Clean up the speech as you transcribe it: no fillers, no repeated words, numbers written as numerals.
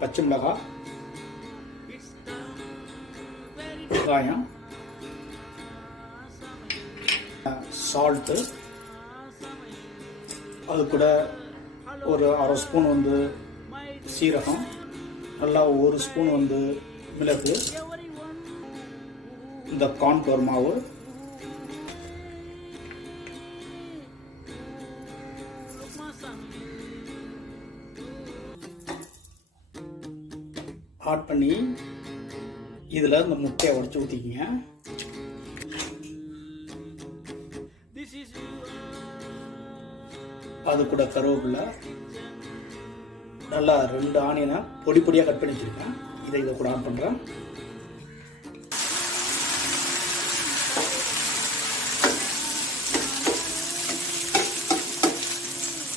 பச்சை மிளகாய், வெங்காயம், சால்ட்டு, அது கூட ஒரு அரை ஸ்பூன் வந்து சீரகம், நல்லா ஒரு ஸ்பூன் வந்து மிளகு, இந்த கார்ன்ஃப்ளவர் மாவு, ஆட் பண்ணி இதில் இந்த முட்டையை உடச்சி ஊற்றிக்கிங்க. அது கூட கருவேப்பிலை, நல்லா 2 ஆனியனை பொடி பொடியாக கட் பண்ணி வச்சுருக்கேன், இதை கூட ஆட் பண்ணுறேன்.